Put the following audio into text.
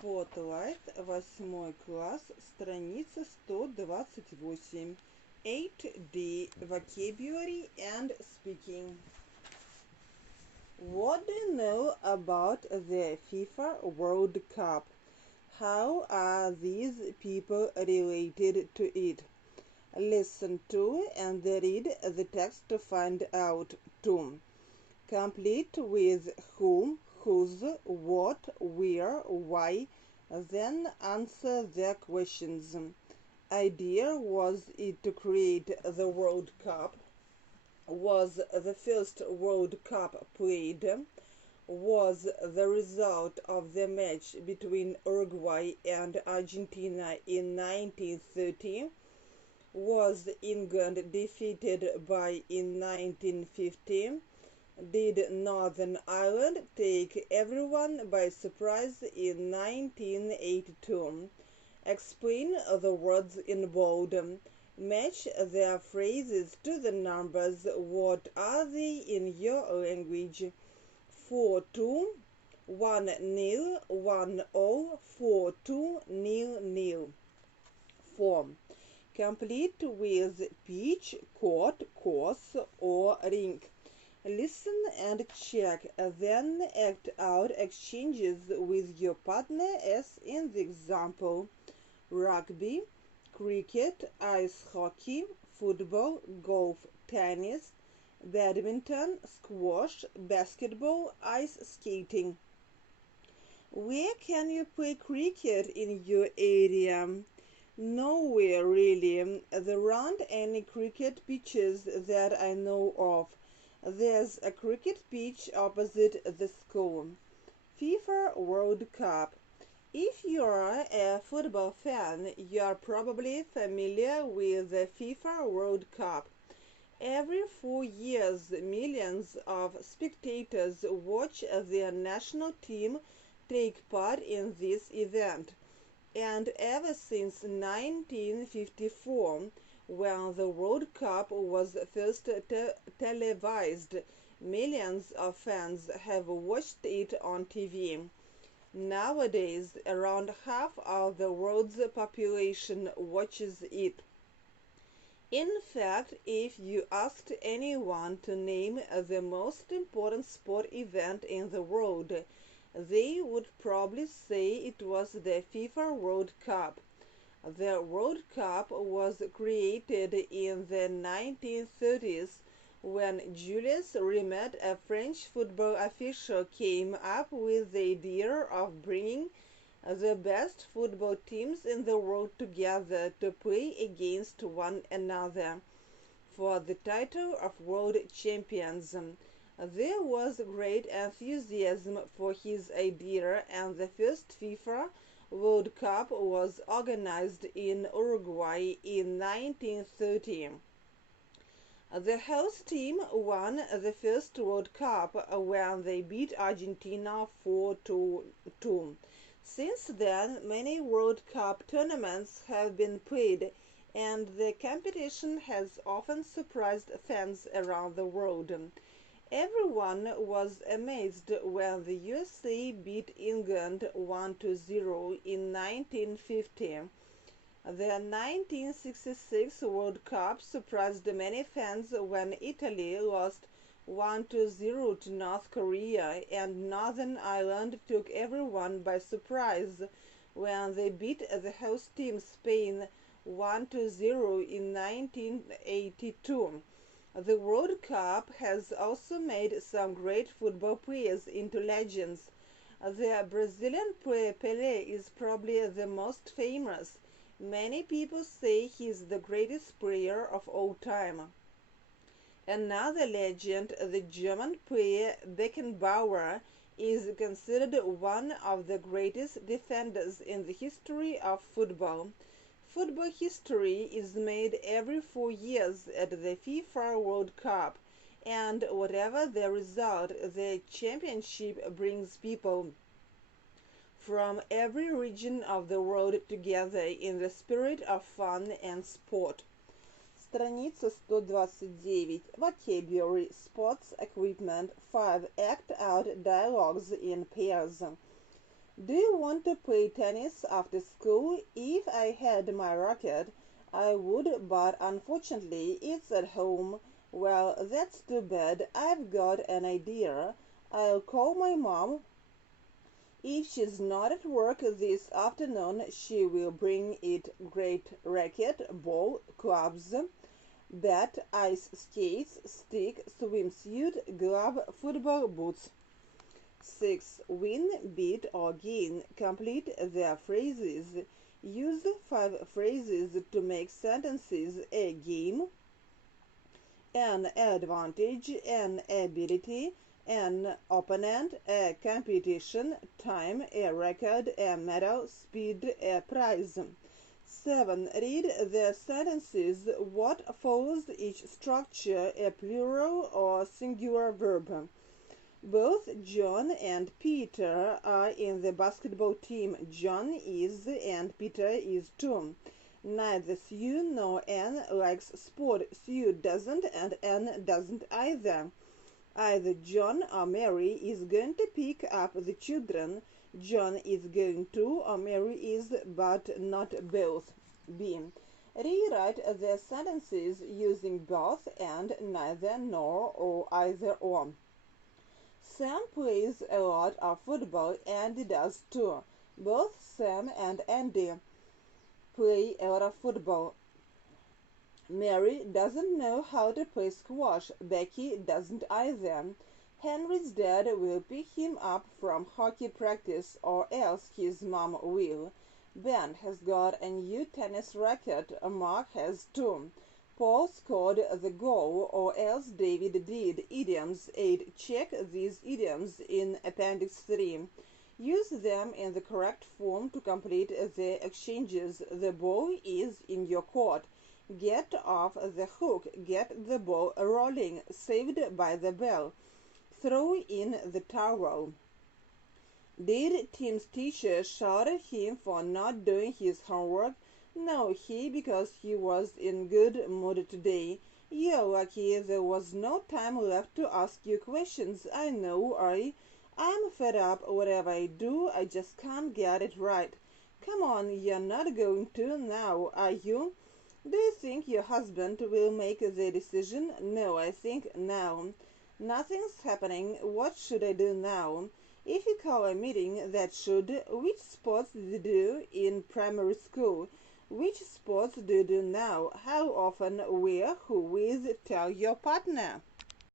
d.Spotlight, 8 класс, страница 128. 8D Vocabulary and Speaking. What do you know about the FIFA World Cup? How are these people related to it? Listen to and read the text to find out. 2. Complete with whom, whose, what, where, why, then answer the questions. Idea was it to create the World Cup? Was the first World Cup played? Was the result of the match between Uruguay and Argentina in 1930? Was England defeated by in 1950? Did Northern Ireland take everyone by surprise in 1982? Explain the words in bold. Match their phrases to the numbers. What are they in your language? 4-2, 1-0, 1-0, 4-2, 0-0. 4. Complete with pitch, court, course, or rink. Listen and check, then act out exchanges with your partner as in the example. Rugby, cricket, ice hockey, football, golf, tennis, badminton, squash, basketball, ice skating. Where can you play cricket in your area? Nowhere really. There aren't any cricket pitches that I know of. There's a cricket pitch opposite the school. FIFA World Cup. If you're a football fan, you're probably familiar with the FIFA World Cup. Every 4 years, millions of spectators watch their national team take part in this event. And ever since 1954, when the World Cup was first televised, millions of fans have watched it on TV. Nowadays, around half of the world's population watches it. In fact, if you asked anyone to name the most important sport event in the world, they would probably say it was the FIFA World Cup. The World Cup was created in the 1930s when Julius Rimet, a French football official, came up with the idea of bringing the best football teams in the world together to play against one another for the title of world champions. There was great enthusiasm for his idea, and the first FIFA World Cup was organized in Uruguay in 1930. The host team won the first World Cup when they beat Argentina 4-2. Since then, many World Cup tournaments have been played, and the competition has often surprised fans around the world. Everyone was amazed when the USA beat England 1-0 in 1950. The 1966 World Cup surprised many fans when Italy lost 1-0 to North Korea, and Northern Ireland took everyone by surprise when they beat the host team Spain 1-0 in 1982. The World Cup has also made some great football players into legends. The Brazilian player Pelé is probably the most famous. Many people say he's the greatest player of all time. Another legend, the German player Beckenbauer, is considered one of the greatest defenders in the history of football. Football history is made every 4 years at the FIFA World Cup, and whatever the result, the championship brings people from every region of the world together in the spirit of fun and sport. Страница 129. Vocabulary, sports, equipment. 5. Act out dialogues in pairs. Do you want to play tennis after school? If I had my racket, I would, but unfortunately it's at home. Well, that's too bad. I've got an idea. I'll call my mom. If she's not at work this afternoon, she will bring it great racket, ball, clubs, bat, ice skates, stick, swimsuit, glove, football boots. 6. Win, beat, or gain. Complete their phrases. Use 5 phrases to make sentences: a game, an advantage, an ability, an opponent, a competition, time, a record, a medal, speed, a prize. 7. Read the sentences. What follows each structure, a plural or singular verb? Both John and Peter are in the basketball team. John is and Peter is too. Neither Sue nor Anne likes sport. Sue doesn't and Anne doesn't either. Either John or Mary is going to pick up the children. John is going to or Mary is, but not both. B. Rewrite the sentences using both and, neither, nor, or either or. Sam plays a lot of football. Andy does too. Both Sam and Andy play a lot of football. Mary doesn't know how to play squash. Becky doesn't either. Henry's dad will pick him up from hockey practice, or else his mom will. Ben has got a new tennis racket. Mark has too. Paul scored the goal, or else David did. Idioms. 8. Check these idioms in Appendix 3. Use them in the correct form to complete the exchanges. The ball is in your court. Get off the hook. Get the ball rolling. Saved by the bell. Throw in the towel. Did Tim's teacher shout at him for not doing his homework? No, because he was in good mood today. You're lucky there was no time left to ask you questions. I know, I'm fed up. Whatever I do, I just can't get it right. Come on, you're not going to now, are you? Do you think your husband will make the decision? No, I think now. Nothing's happening. What should I do now? If you call a meeting, that should. Which sports did you do in primary school? Which sports do you do now? How often, where, who with? Tell your partner.